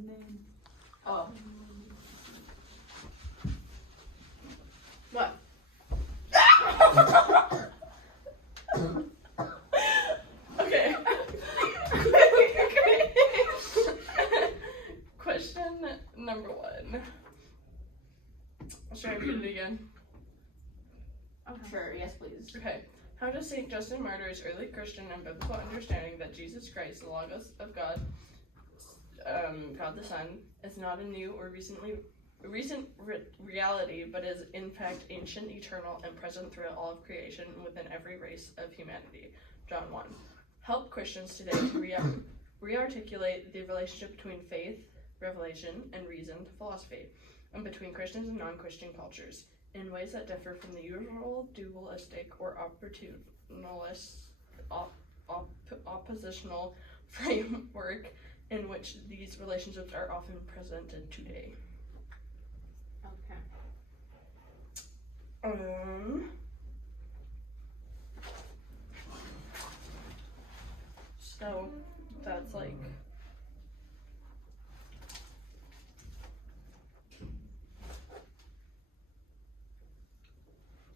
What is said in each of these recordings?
his name. Oh. What? Okay. Question number 1. Should I read it again? Sure, yes please. Okay. How does St. Justin Martyr's early Christian and biblical understanding that Jesus Christ, the Logos of God, God the Son, is not a new or recent reality, but is in fact ancient, eternal, and present throughout all of creation within every race of humanity? John 1. Help Christians today to re-articulate the relationship between faith, revelation, and reason, philosophy, and between Christians and non-Christian cultures, in ways that differ from the usual dualistic or oppositional framework in which these relationships are often presented today. Okay. So that's like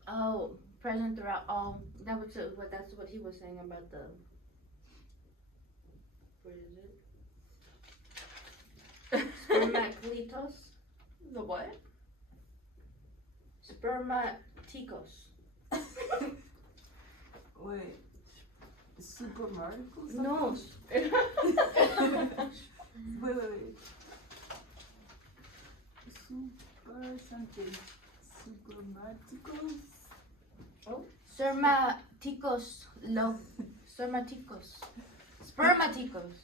Oh, present throughout all. That's what he was saying about the. What is it? Spermatikos. the what? Spermatikos. Wait. Supermarticals? No. Wait. Super something. Supermarticals? Spermatikos. Spermatikos. Spermatikos.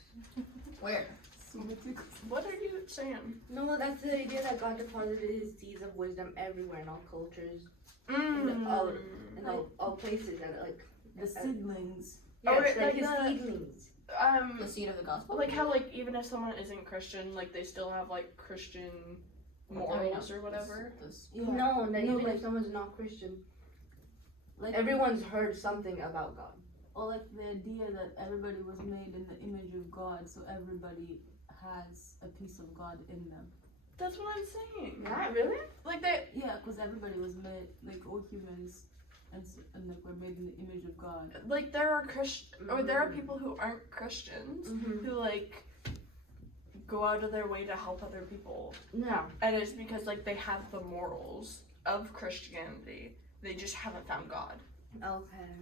Where? Supermarticals. What are you saying? No, that's the idea that God deposited his seeds of wisdom everywhere in all cultures, in all places, and like The seedlings. yeah, Oh, it's like his the- seedlings. The seed of the gospel? Like how like even if someone isn't Christian, like they still have like Christian morals or whatever. No, No, even like- if someone's not Christian, Like everyone's heard something about God. Or like the idea that everybody was made in the image of God, so everybody has a piece of God in them. That's what I'm saying. Yeah, really? Like they Yeah, because everybody was made, like all humans, and like we're made in the image of God. like there are there are people who aren't Christians Mm-hmm. who like go out of their way to help other people. Yeah. And it's because like they have the morals of Christianity. They just haven't found God. Okay.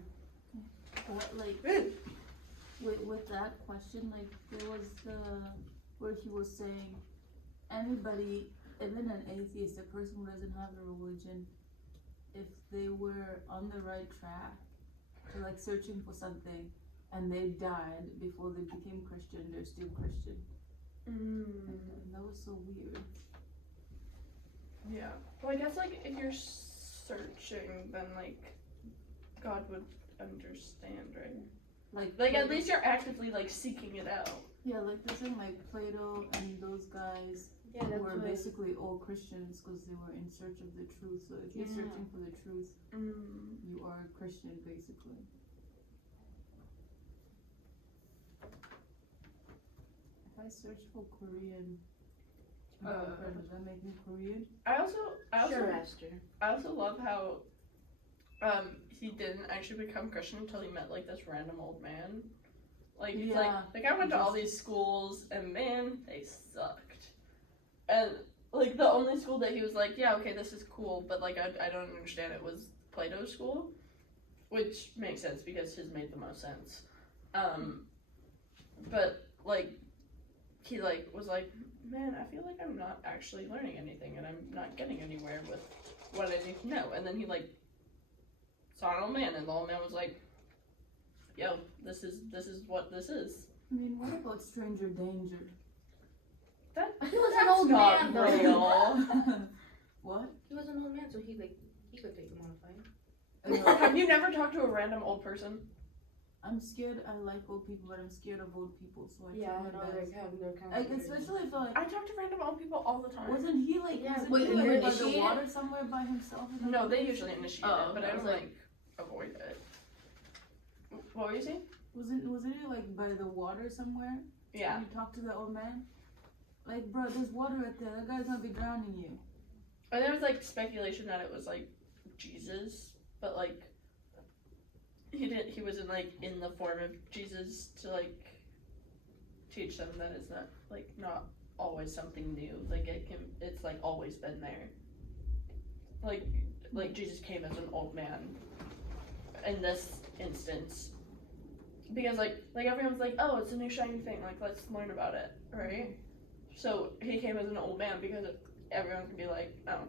What like with that question, like there was where he was saying anybody, even an atheist, a person who doesn't have a religion, if they were on the right track to like searching for something and they died before they became Christian, they're still Christian. And that was so weird. Yeah. Well, I guess like if you're searching, then like God would understand, right? Like at least you're actively like seeking it out. Yeah, like they're saying like Plato and those guys Yeah, that's were what. basically all Christians because they were in search of the truth. So if you're Yeah. searching for the truth, you are a Christian basically. If I search for Korean, does that make me Korean? I also Sure, Esther. I also love how he didn't actually become Christian until he met like this random old man. Like he's Yeah. like I went to all these schools and man, they sucked. And like the only school that he was like, yeah, okay, this is cool, but like I don't understand it was Plato's school, which makes sense because his made the most sense. But like he like was like, man, I feel like I'm not actually learning anything and I'm not getting anywhere with what I need to know. And then he like saw an old man and the old man was like, yo, this is what this is. I mean, what about stranger danger? That He was an that's old not man, though. real. What? He was an old man, so he could take him on a fight. Have you never talked to a random old person? I'm scared. I like old people, but I'm scared of old people, so I Yeah, try I my know best. they're kind Like, of. especially if like I talk to random old people all the time. wasn't he like Yeah, wasn't wait, he you like by the initiate it? water somewhere by himself? or No, something? they usually initiate Oh, it, but I I was don't like- like avoid it. What were you saying? Wasn't it like by the water somewhere? Yeah. You talked to the old man. Like, bro, there's water right there. That guy's gonna be drowning you. And there was like speculation that it was like Jesus, but like he wasn't like in the form of Jesus to like teach them that it's not always something new. Like it's like always been there. Like Jesus came as an old man in this instance. Because like everyone's like, oh, it's a new shiny thing, like let's learn about it, right? So he came as an old man because everyone can be like, oh,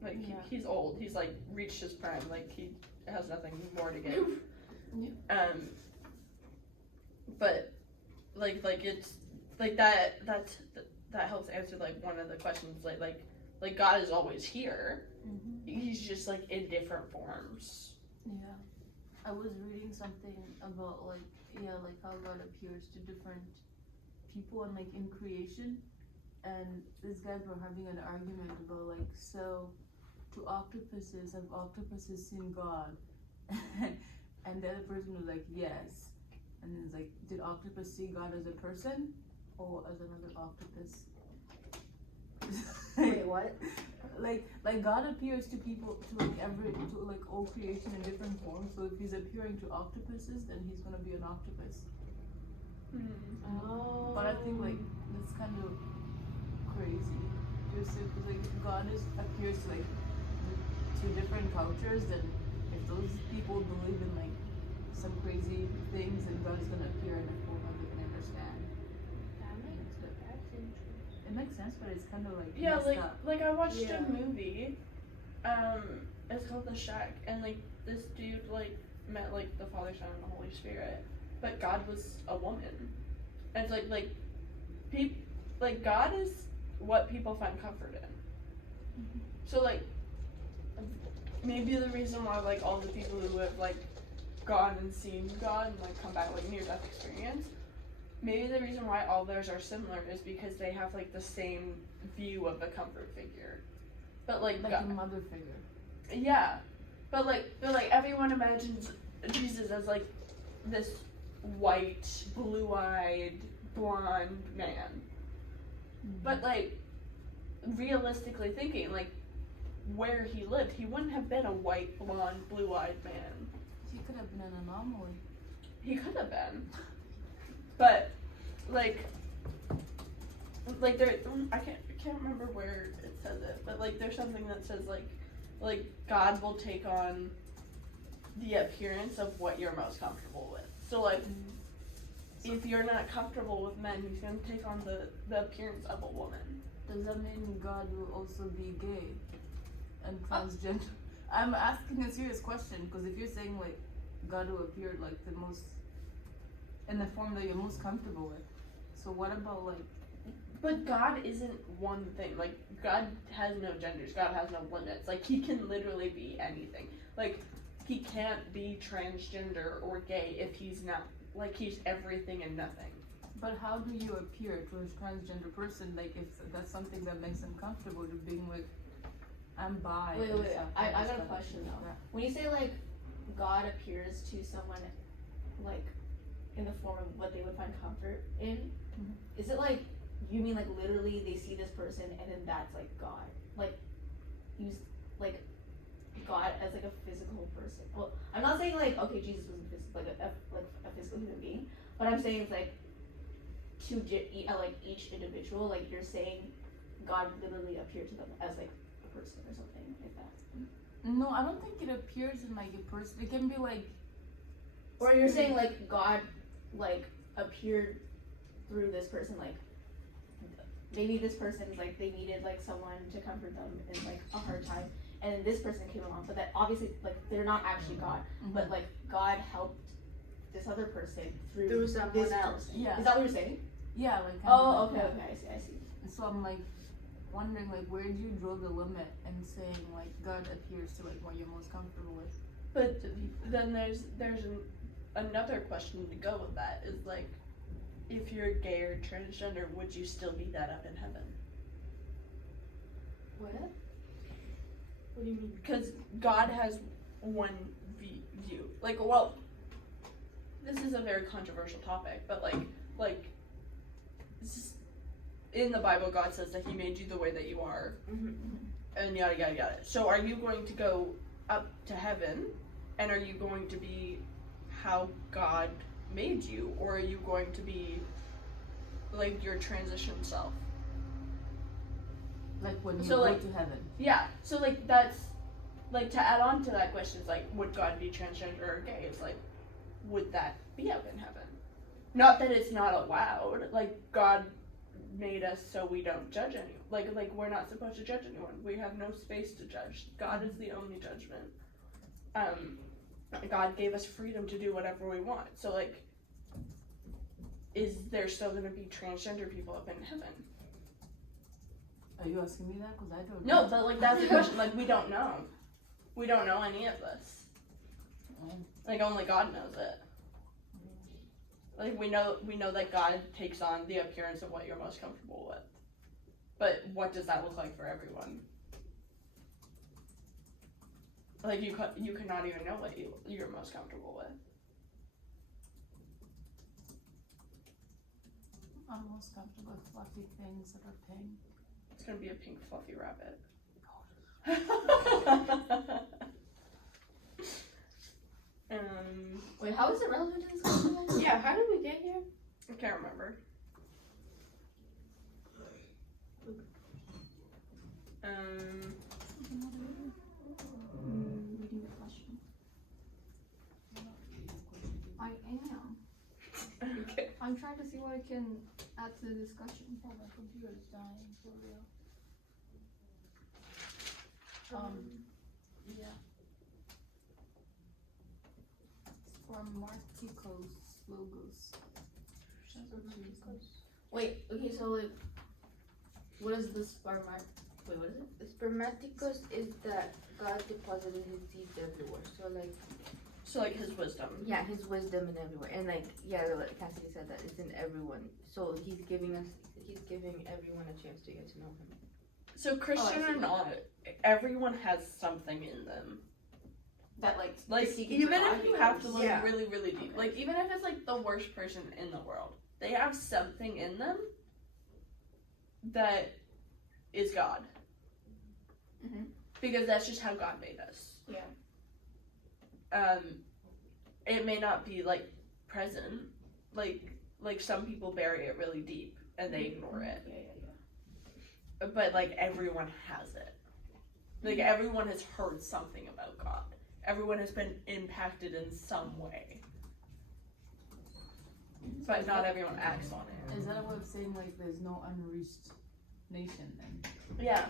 like Yeah. he's old, he's like reached his prime, like he has nothing more to give. But like it's like that helps answer like one of the questions, like God is always here. He's just like in different forms. Yeah. I was reading something about like how God appears to different people and like in creation, and these guys were having an argument about like, so to octopuses, have octopuses seen God? And the other person was like, yes. And then it's like, did octopus see God as a person or as another octopus? Wait, what? Like God appears to people, to like all creation in different forms. So if he's appearing to octopuses, then he's gonna be an octopus. Oh. But I think like that's kind of crazy. Just because like if God appears to like to different cultures, then if those people believe in like some crazy things, then God is gonna appear in a form that they can understand. It makes sense, but it's kind of like Yeah, messed up. like I watched Yeah. a movie, it's called The Shack, and like this dude like met like the Father, Son, and the Holy Spirit, but God was a woman, and it's like God is what people find comfort in. So like maybe the reason why like all the people who have like gone and seen God and like come back like near death experience, maybe the reason why all theirs are similar is because they have like the same view of a comfort figure. But like Like God, a mother figure. yeah. But like everyone imagines Jesus as like this white, blue-eyed, blonde man. But like realistically thinking, like where he lived, he wouldn't have been a white, blonde, blue-eyed man. He could have been an anomaly. He could have been. But like there, I can't remember where it says it, but like there's something that says like God will take on the appearance of what you're most comfortable with. So like if you're not comfortable with men, he's gonna take on the appearance of a woman. Does that mean God will also be gay and transgender? I'm asking a serious question because if you're saying like God will appear like the most in the form that you're most comfortable with, so what about like? But God isn't one thing. Like God has no genders. God has no limits. Like he can literally be anything. Like he can't be transgender or gay if he's not. Like he's everything and nothing. But how do you appear to a transgender person? Like if that's something that makes them comfortable to being like, I'm bi. Wait, and wait, stuff, I and got a stuff. question though. Yeah. When you say like God appears to someone like in the form of what they would find comfort in, is it like you mean like literally they see this person and then that's like God? Like use like God as like a physical person. Well, I'm not saying like okay Jesus was like a physical human being, but I'm saying it's like to like each individual, like you're saying God literally appeared to them as like a person or something like that. No, I don't think it appears in like a person. It can be like. Or you're saying like God like appeared through this person, like maybe this person's like they needed like someone to comfort them in like a hard time, and then this person came along, but that obviously like they're not actually God, but like God helped this other person through someone this else. person. Yeah. Is that what you're saying? Yeah, like. Kind Oh, of okay, like, okay, I see. So I'm like wondering like where do you draw the limit and saying like God appears to like what you're most comfortable with. But then there's another question to go with that is like, if you're gay or transgender, would you still be that up in heaven? What? What do you mean? Because God has one view. Like, well, this is a very controversial topic, but like, in the Bible, God says that He made you the way that you are, and yada yada yada. So, are you going to go up to heaven, and are you going to be how God made you, or are you going to be like your transition self? Like when you So, go like- to heaven. Yeah. So, like that's like to add on to that question is like, would God be transgender or gay? It's like, would that be up in heaven? Not that it's not allowed. Like God made us so we don't judge anyone. Like we're not supposed to judge anyone. We have no space to judge. God is the only judgment. God gave us freedom to do whatever we want. So like, is there still gonna be transgender people up in heaven? Are you asking me that? Because I don't No, know. but like that's the question. Like we don't know. We don't know any of this. Oh. Like only God knows it. Like we know that God takes on the appearance of what you're most comfortable with. But what does that look like for everyone? Like you could not even know what you're most comfortable with. I'm most comfortable with fluffy things that are pink. It's gonna be a pink fluffy rabbit. Wait, how is it relevant to this question then? Yeah, how did we get here? I can't remember. Reading the question. I am. Okay. I'm trying to see what I can add to the discussion. Oh, my computer is dying for real. Yeah. Spermaticos logos. Wait, okay, so like, what is the spermat? Wait, what is it? Spermaticus is that God deposited his seeds everywhere. So like His wisdom. yeah, his wisdom in everywhere. And like yeah, like Cassidy said that it's in everyone. So he's giving everyone a chance to get to know him. So Christian or not, everyone has something in them. That like, Like seeking even for if you God have to is- look Yeah. really, really deep. Like even if it's like the worst person in the world, they have something in them that is God. Mhm. Because that's just how God made us. Yeah. It may not be like present. Like some people bury it really deep and they ignore it. Yeah. But like everyone has it. Like everyone has heard something about God. Everyone has been impacted in some way. But not everyone acts on it. Is that a way of saying like there's no unreached nation then? Yeah.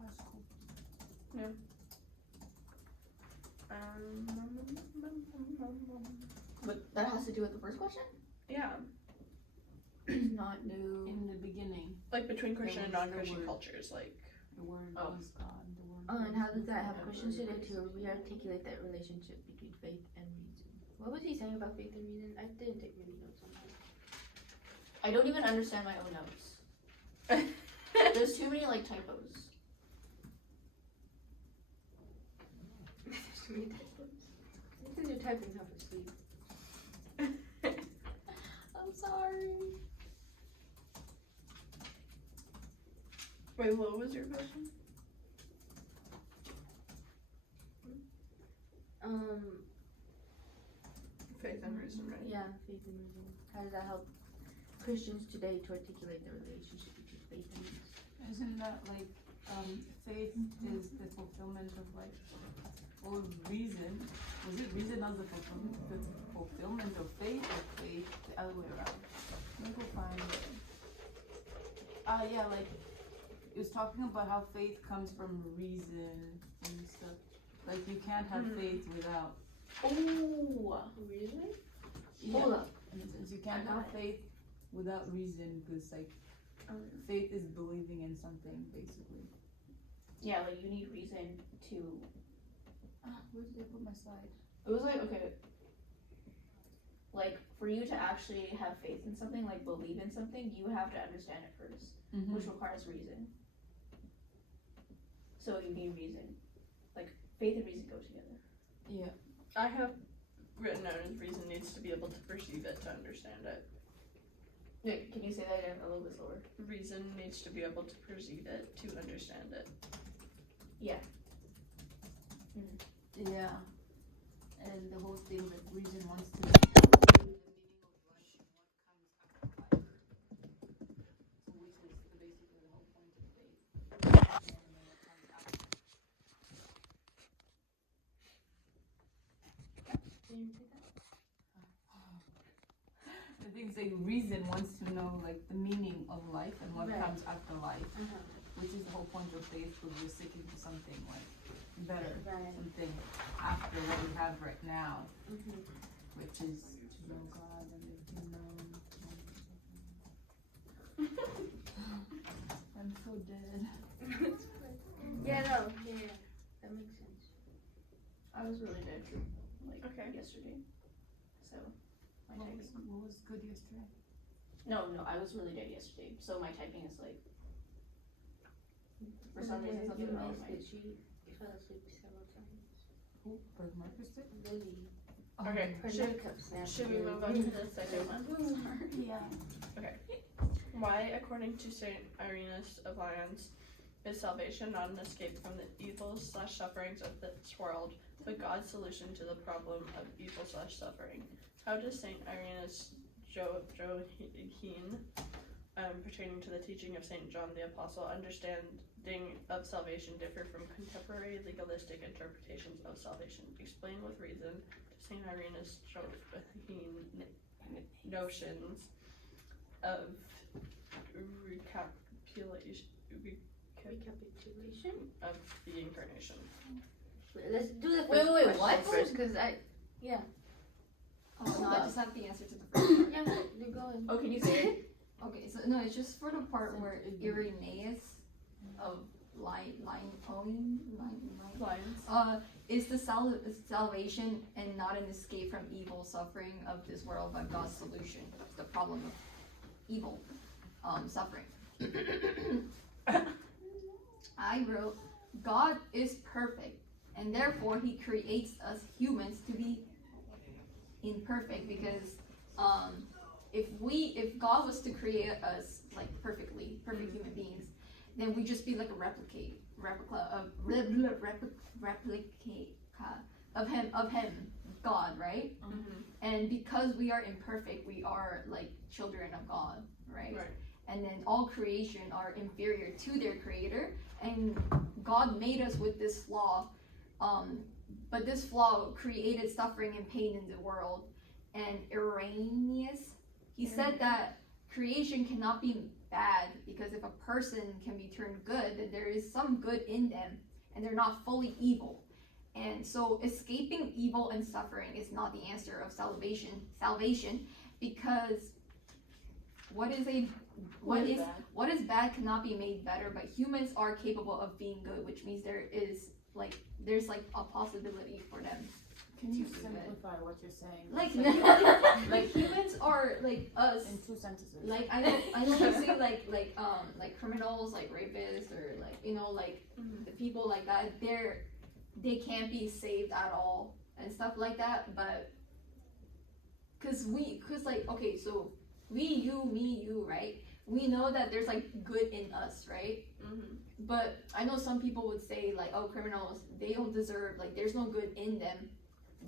That's cool. But that has to do with the first question? Yeah. Not new. In the beginning, Like between Christian and There was the non-Christian word. cultures, like the word Oh. was God. The word And how was does that have God. questions today to re-articulate that relationship between faith and reason? What was he saying about faith and reason? I didn't take really notes on that. I don't even understand my own notes. There's too many like typos. There's too many typos. Because you're typing half asleep. I'm sorry. Wait, what was your question? Faith and reason, right? Yeah, faith and reason. How does that help Christians today to articulate the relationship between faith and reason? Isn't that like faith is the fulfillment of like, or reason? Was it reason as the fulfillment of faith, or faith the other way around? Let me go find it. Yeah, like it was talking about how faith comes from reason and stuff. Like you can't have faith without. Ooh. Really? Yeah. Hold up. In a sense, you can't I got have faith without reason because like faith is believing in something basically. Yeah, like you need reason to. Where did I put my slide? It was like okay. Like for you to actually have faith in something, like believe in something, you have to understand it first, which requires reason. So you need reason. Like faith and reason go together. Yeah. I have written out as reason needs to be able to perceive it to understand it. Wait, can you say that again a little bit slower? Reason needs to be able to perceive it to understand it. Yeah. And the whole thing that reason wants to know the meaning of life and what comes after life. So which is basically the whole point of faith. And then what comes after. The things like reason wants to know like the meaning of life and what Right. comes after life, Uh-huh. which is the whole point of faith, where we're seeking for something like better, Right. something after what we have right now, Mhm. which is to know God and live in known. I'm so dead. Yeah, no, yeah, that makes sense. I was really dead too, like Okay. yesterday. So my What typing. was good yesterday? No, I was really dead yesterday. So my typing is like for some reason something You wrong with missed my it. She fell asleep several times. Who? Bird Marcus did? Lily. Okay, Her should, neck kept snapping. should we move on to the second one? Yeah. Why, according to Saint Irenaeus of Lyons, is salvation not an escape from the evils/sufferings of this world, but God's solution to the problem of evil/suffering? How does Saint Irenaeus Joachim, pertaining to the teaching of Saint John the Apostle, understanding of salvation differ from contemporary legalistic interpretations of salvation? Explain with reason to Saint Irenaeus Joachim notions of Recapitulation? of the incarnation. Let's do the Wait, first what? question first. Because I. Yeah. Oh no, I just have the answer to the first part. Yeah, you're going. Oh, can you say it? Okay, so no, it's just for the part where Irenaeus of Lions. is the salvation and not an escape from evil suffering of this world, but God's solution to the problem of evil suffering. I wrote, God is perfect, and therefore He creates us humans to be imperfect, because if God was to create us like perfect human beings, then we'd just be like a replica of him, God, right? And because we are imperfect, we are like children of God, right? Right. And then all creation are inferior to their creator, and God made us with this flaw, but this flaw created suffering and pain in the world. And Irenaeus, he said that creation cannot be bad, because if a person can be turned good, then there is some good in them, and they're not fully evil. And so escaping evil and suffering is not the answer of salvation, because what is bad cannot be made better, but humans are capable of being good, which means there's a possibility for them. Can you to be good. simplify what you're saying? Like humans are like us. In 2 sentences. Like I don't say like criminals, like rapists, or like the people like that. They can't be saved at all and stuff like that. But cause okay, so we, you, me, you, right? We know that there's like good in us, right? But I know some people would say like, oh, criminals, they don't deserve, like there's no good in them.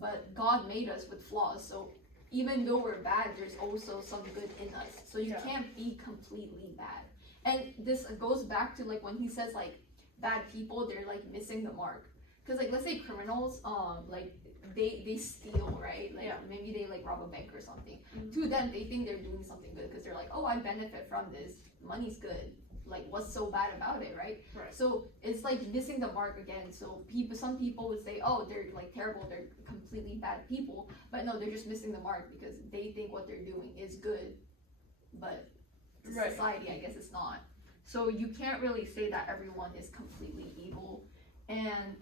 But God made us with flaws, so even though we're bad, there's also some good in us. So you can't be completely bad. And this goes back to like when he says like bad people, they're like missing the mark. Cause like let's say criminals, like they steal, right? Like maybe they like rob a bank or something. To them, they think they're doing something good because they're like, oh, I benefit from this. Money's good. Like what's so bad about it, right? So it's like missing the mark again. So some people would say, oh, they're like terrible, they're completely bad people, but no, they're just missing the mark because they think what they're doing is good, but to society, I guess it's not. So you can't really say that everyone is completely evil, and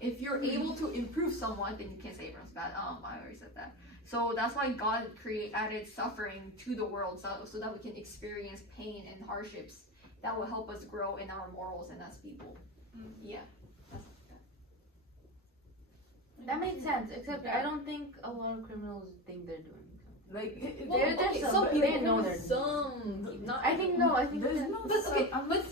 if you're able to improve someone, then you can't say everyone's bad. I already said that. So that's why God added suffering to the world, so that we can experience pain and hardships that will help us grow in our morals and as people. Yeah, that's like that. That makes sense, except I don't think a lot of criminals think they're doing something. Like, Well, There's okay, some, some but people they know they're some not I think no, I think there's that- no But okay, some- but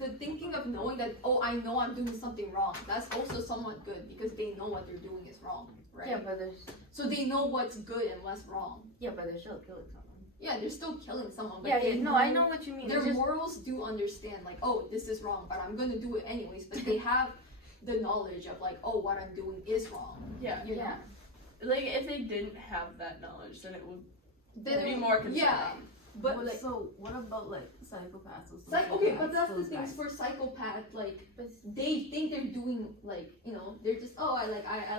the thinking of knowing that, oh, I know I'm doing something wrong, that's also somewhat good because they know what they're doing is wrong, right? Yeah, but there's So they know what's good and what's wrong. yeah, but they're still killing someone. Yeah, they're still killing someone, but Yeah, they yeah, no, I know what you mean. their It's just, morals do understand, like, oh, this is wrong, but I'm gonna do it anyways. But they have the knowledge of like, oh, what I'm doing is wrong. Yeah. You know? yeah. Like if they didn't have that knowledge, then it would Then be it- more concerning. Yeah, but What- like, so what about like psychopaths or okay, but sociopaths, that's the those thing guys? for psychopath, like, they think they're doing like, you know, they're just, oh, I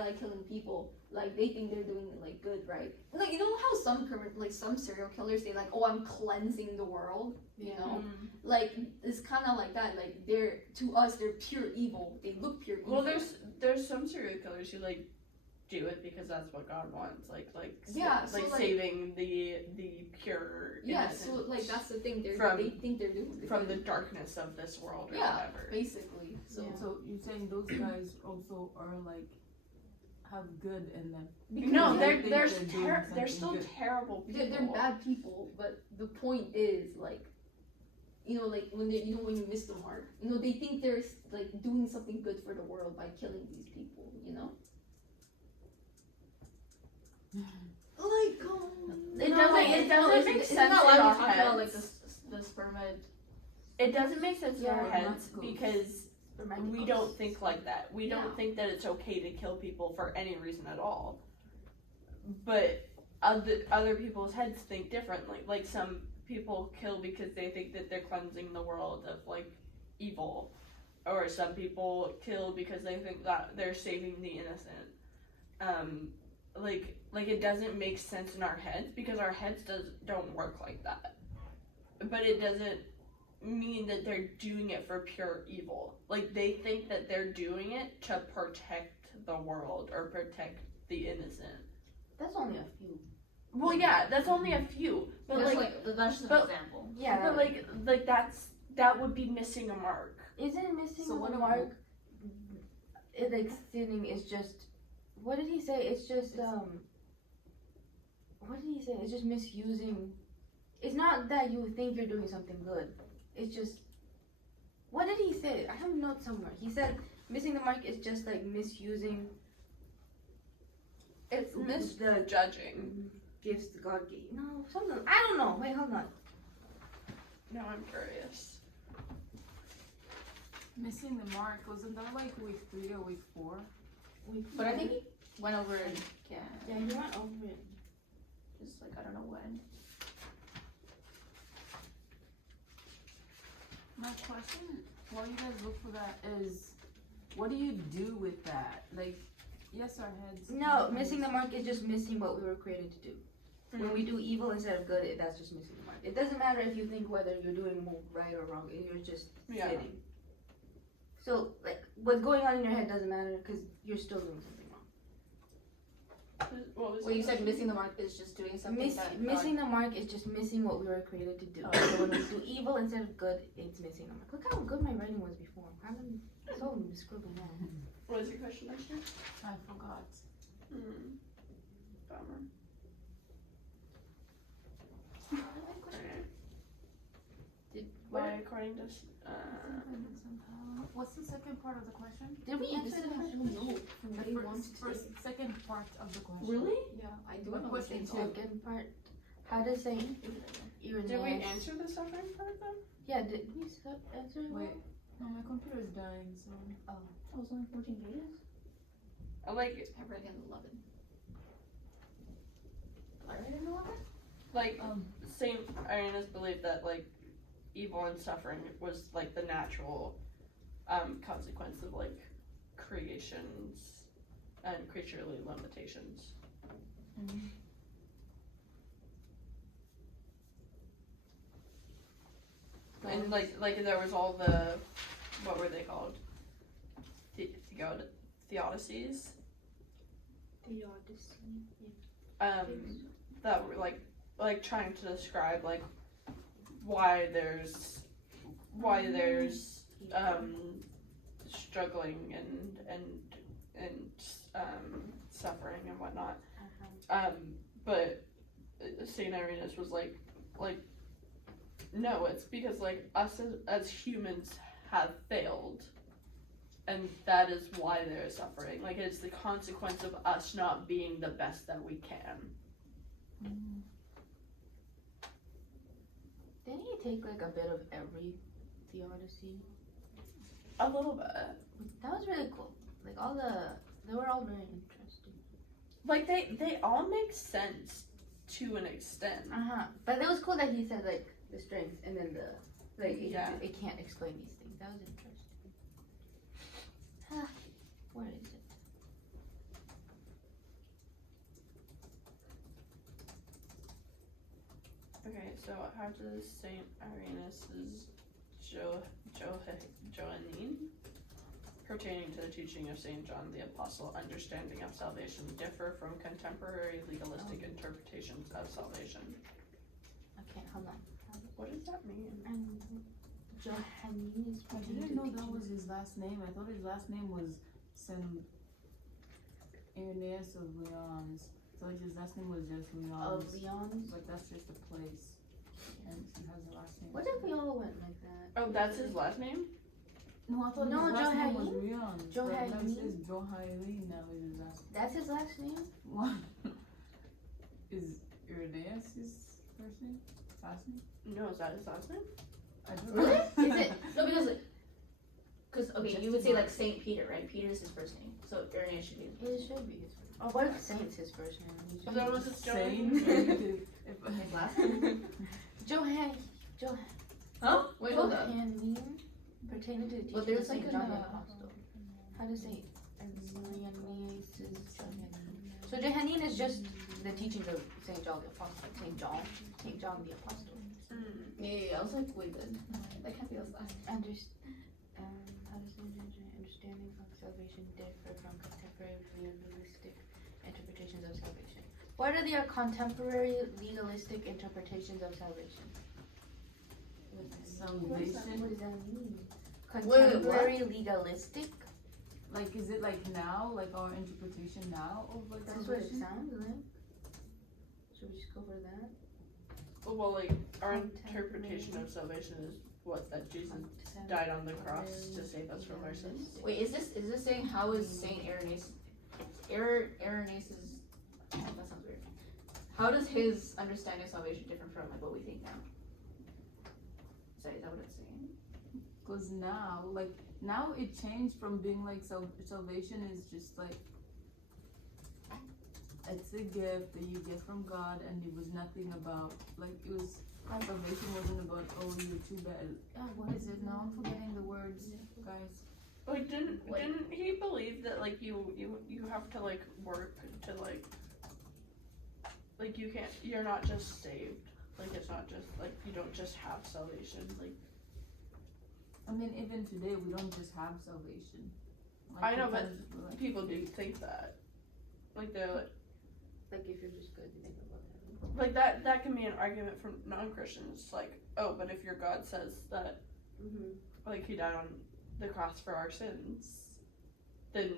like killing people. Like they think they're doing like good, right? Like, you know how some serial killers, they like, oh, I'm cleansing the world, you know? Like it's kind of like that. Like they're, to us, they're pure evil. They look pure evil. Well, there's some serial killers who like do it because that's what God wants, Yeah, so, like- saving the pure yeah. innocent So like that's the thing. From- They think they're doing from the good. darkness of this world or Yeah, whatever. basically. So So you're saying those guys also are like have good in them? No, Because they're they think doing they're something still good. terrible people. they're bad people, but the point is like, you know, like when they, you know, when you miss the mark, you know, they think they're like doing something good for the world by killing these people, you know. Like, It no, doesn't- it doesn't make it's sense not in why we our talk about like heads. the spermid. It doesn't make sense in Yeah, our we're heads not because we don't think like that. We don't Yeah. think that it's okay to kill people for any reason at all. But other people's heads think differently. Like some people kill because they think that they're cleansing the world of like evil, or some people kill because they think that they're saving the innocent. Like it doesn't make sense in our heads because our heads don't work like that. But it doesn't mean that they're doing it for pure evil. Like they think that they're doing it to protect the world or protect the innocent. That's only a few. Well, yeah, that's only a few, but That's like, that's just an but- example. Yeah. but like that would be missing a mark. Isn't missing So what the about- mark? It like sinning is just. What did he say? It's just What did he say? It's just misusing. It's not that you think you're doing something good. It's just. What did he say? I have a note somewhere. He said missing the mark is just like misusing It's the misjudging. gifts God gave. No, something. I don't know. Wait, hold on. No, I'm curious. Missing the mark, wasn't that like week 3 or week 4? But I think he went over it again. Yeah, you went over it. Just like I don't know when. My question, while you guys look for that, is what do you do with that? Like, yes, our heads. No, missing the mark is just missing what we were created to do. When we do evil instead of good, that's just missing the mark. It doesn't matter if you think whether you're doing right or wrong. You're just Yeah. sinning. So, like, what's going on in your head doesn't matter because you're still doing something wrong. What was Well, you it? said missing the mark is just doing something that Missing the mark is just missing what we were created to do. Oh. So when we do evil instead of good, it's missing the mark. Look how good my writing was before. I'm so scribbling now. What was your question, Esther? I forgot. Bummer. Why, according to What's the second part of the question? Did we answer the question? No, from day one to First, today. second part of the question. really? Yeah, I do What know question the two? same Second part. How to say Uranus. Did we answer the suffering part then? Yeah, did we answer it? Wait, no, my computer is dying, so. Oh, it was only 14 pages? I like I read it in 11. I read it in 11? like Um, Saint Irenaeus believed that like evil and suffering was like the natural consequence of like creations and creaturely limitations. And like there was all the, what were they called? Theodicies. That were like trying to describe like why there's struggling and suffering and whatnot. Uh-huh. But Saint Irenaeus was like, no, it's because like us as humans have failed, and that is why there is suffering. Like it's the consequence of us not being the best that we can. Didn't he take like a bit of every theodicy? A little bit. That was really cool. Like they were all very interesting. Like they all make sense to an extent. But it was cool that he said like the strengths and then the like it can't explain these things. That was interesting. Where is it? Okay, so how does Saint Irenaeus's Johannine pertaining to the teaching of Saint John the Apostle understanding of salvation differ from contemporary legalistic interpretations of salvation? Okay, hold on. What does that mean? Johannine is I didn't know that was his last name. I thought his last name was Saint Irenaeus of Lyons. So his last name was just of Lyons. Lyons. But that's just a place. And he has a last name. What if we all went like that? Oh, that's his last name? No, I thought No, his last name was Johannine? Lyons. But now Johannine? it says Johannine now is his last name. That's his last name? What? Is Irenaeus his first name? Last name? No, is that his last name? I don't Really? know. Is it? No, because okay, Just you would say about. like Saint Peter, right? Peter is his first name, so Irenaeus should be his It should be his first. Oh, what if Saint's his first name? So that was his Same. Johannine? his last name. Huh? Wait, hold up. Johannine pertaining to the But teaching of there's like Saint John the an, Apostle. How to say Irenaeus is Johannine. So Johannine is just the teachings of Saint John the Apostle. Saint John the Apostle. Yeah, I was like, wait, that can't be his last name. How does understanding of salvation differ from contemporary legalistic interpretations of salvation? What are the contemporary legalistic interpretations of salvation? Salvation? What does that mean? Wait, what? Contemporary legalistic? Like, is it like now, like our interpretation now of like That's what it salvation? sounds like. Should we just go for that? Well, like, our Contemporary. interpretation of salvation is what? That Jesus died on the cross to save us from our sins? Wait, is this saying how is Saint Irenaeus? Irenaeus's. Oh, that sounds weird. How does his understanding of salvation differ from like what we think now? Is that what it's saying? Because now it changed from being like salvation is just like it's a gift that you get from God, and it was nothing about like it was salvation wasn't about you're too bad. What is it now? I'm forgetting the words, guys. Like, didn't he believe that like you have to like work to like you can't, you're not just saved, like it's not just like you don't just have salvation, like I mean, even today we don't just have salvation. I know, but because, like, people do think that, like they're Like if you're just good, you think about like that can be an argument from non-Christians, like, oh, but if your God says that like he died on the cross for our sins, then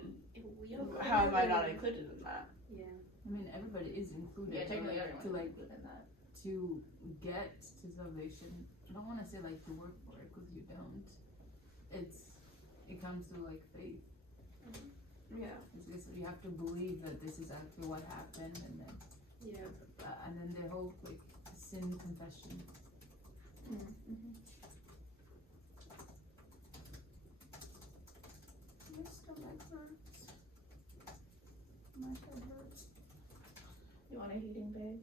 how am I not included in that? Yeah. I mean, everybody is included. Yeah, but, technically like, everyone to like within that. to get to salvation. I don't want to say like to work for it because you don't. It comes through like faith. Yeah. It's you have to believe that this is actually what happened, and then and then the whole like sin confession. My stomach hurts. My head hurts. You want a heating bag?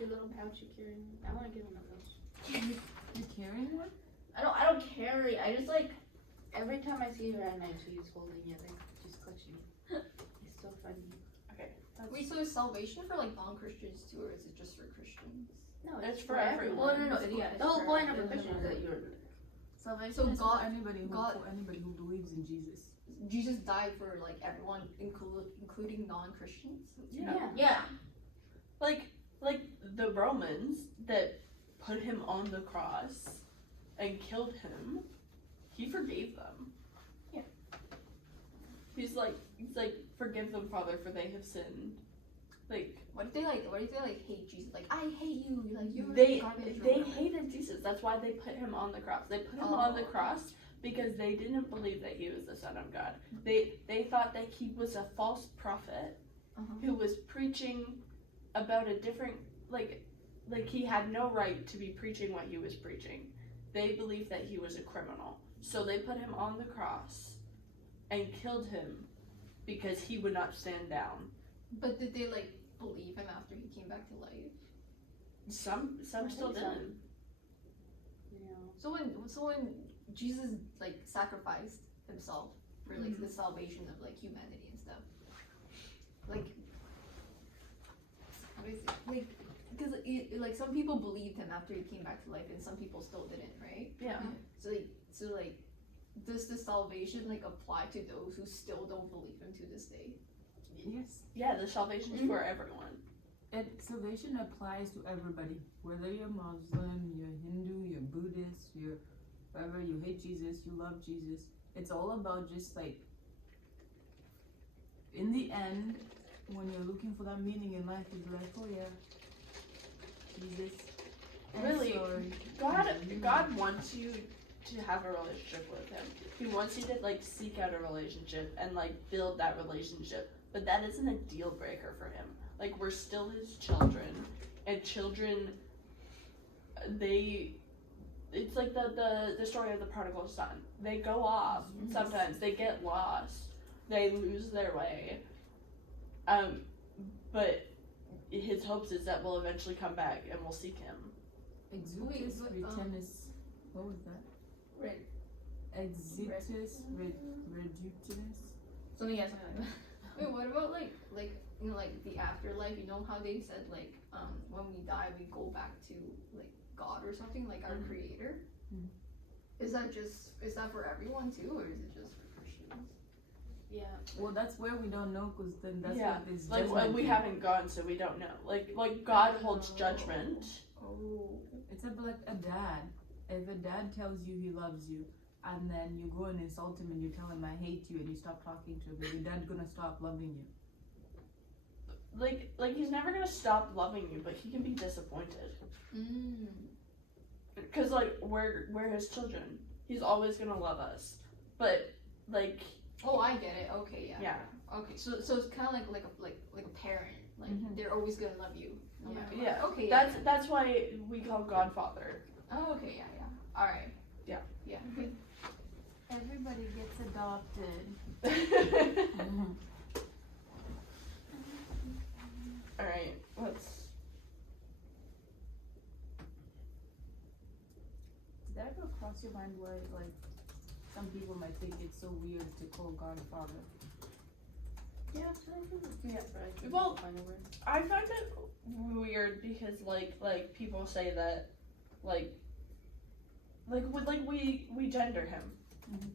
Your little pouch you're carrying. I want to get one of those. You're carrying one? I don't carry. I just like. Every time I see her at night, she's holding it, like she's clutching it. It's so funny. Wait, so is salvation for like non-Christians too, or is it just for Christians? No, It's for everyone. Well, no. Yeah. The whole point of a Christian is that you're. Salvation So is God- for anybody God- for anybody who believes in Jesus. Jesus died for like everyone, including non-Christians. Yeah. Like the Romans that put him on the cross and killed him, he forgave them. He's like, forgive them, Father, for they have sinned. Like, What if they hate Jesus? Like, I hate you. Like, you're they garbage. or they whatever. hated Jesus. That's why they put him on the cross. They put him on the cross because they didn't believe that he was the Son of God. They thought that he was a false prophet Uh-huh. who was preaching about a different, like he had no right to be preaching what he was preaching. They believed that he was a criminal. So they put him on the cross and killed him because he would not stand down. But did they like believe him after he came back to life? Some still think so. didn't. So when Jesus like sacrificed himself for like the salvation of like humanity and stuff, like how do I say, like because like some people believed him after he came back to life and some people still didn't, right? Yeah. So like does the salvation like apply to those who still don't believe him to this day? Yes. Yeah, the salvation's for everyone. Salvation applies to everybody, whether you're Muslim, you're Hindu, you're Buddhist, you're whatever, you hate Jesus, you love Jesus. It's all about just like, in the end, when you're looking for that meaning in life, you're like, oh yeah, Jesus. I'm Really, sorry. God wants you to have a relationship with him. He wants you to like seek out a relationship and like build that relationship. But that isn't a deal breaker for him. Like, we're still his children, and children, it's like the story of the prodigal son. They go off sometimes. They get lost. They lose their way. But his hopes is that we'll eventually come back and we'll seek him. Exutus but, retenus. What was that? Right. Exitus reductinus. Something like that. Wait, what about like you know like the afterlife? You know how they said like when we die we go back to like God or something, like our creator? Is that for everyone too, or is it just for Christians? Yeah. Well, that's where we don't know, because then that's Yeah, what this Like, judgment we thing. haven't gone, so we don't know. Like God holds judgment. Oh. It's like a dad. If a dad tells you he loves you, and then you go and insult him and you tell him I hate you, and you stop talking to him, is your dad gonna stop loving you? Like he's never gonna stop loving you, but he can be disappointed. Cause like we're his children. He's always gonna love us. But like Oh, I get it. Okay, yeah. yeah. Okay, so it's kind of like a parent. Like they're always gonna love you. No Yeah. matter what. Yeah. Okay. That's why we call God Father. Oh, okay. Yeah. All right. Yeah. Yeah. Everybody gets adopted. Alright, let's Did that ever cross your mind why, like, some people might think it's so weird to call God Father? yeah, well, I find it weird because like people say that like we gender him.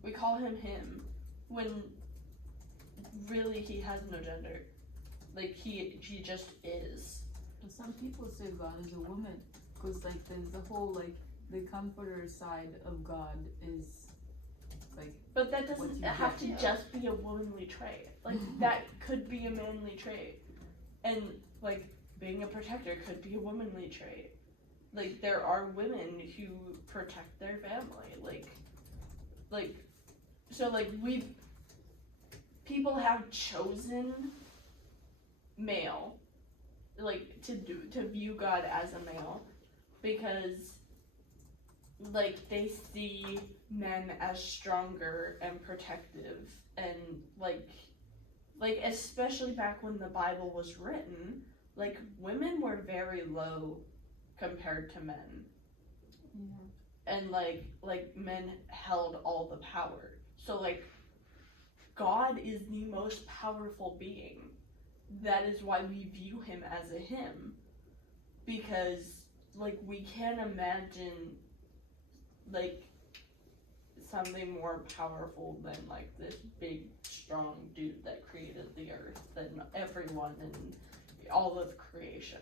We call him when really he has no gender. Like he just is. But some people say God is a woman, because like there's the whole like the comforter side of God is like, But that What doesn't you have get, to just be a womanly trait. Like that could be a manly trait. And like being a protector could be a womanly trait. Like there are women who protect their family. So people have chosen male, like to view God as a male, because like they see men as stronger and protective, and like especially back when the Bible was written, like women were very low compared to men, and like men held all the power. So like God is the most powerful being. That is why we view him as a him, because like we can't imagine like something more powerful than like this big strong dude that created the earth than everyone and all of creation.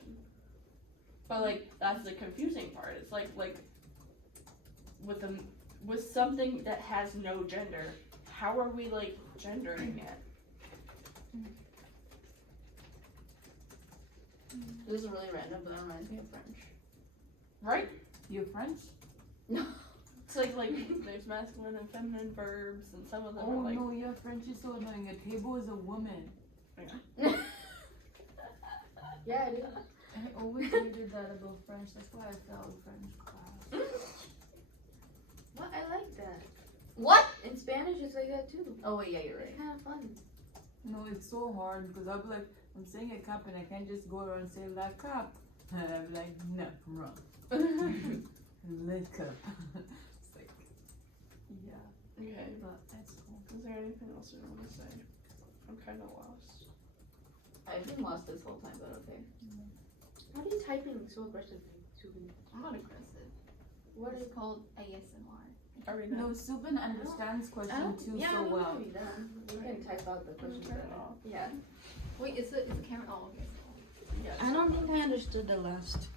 But like that's the confusing part. It's like with something that has no gender, how are we like gendering it? This is really random, but it reminds me of French. Right? You're French? It's like there's masculine and feminine verbs, and some of them Oh are like no, your French is so annoying. A table is a woman. Yeah, it is. I always hated that about French. That's why I failed French class. What? I like that. What? In Spanish, it's like that too. Oh wait, yeah, you're It's right. kind of fun. No, it's so hard because I'll be like, I'm saying a cup and I can't just go around and say la cup. And I'm like, no, I'm wrong. Le cup. It's like, yeah, Okay. but that's cool. Is there anything else you want to say? I'm kind of lost. I've been lost this whole time, but okay. What are you typing so aggressively, Subi? I'm not aggressive. What It's is called ASMR. Are we No, done? Subin understands question two yeah, so we well. can be done. You can type out the questions. Turn it off. Yeah. Wait, is the camera? Oh, okay. Yes. I don't think I understood the last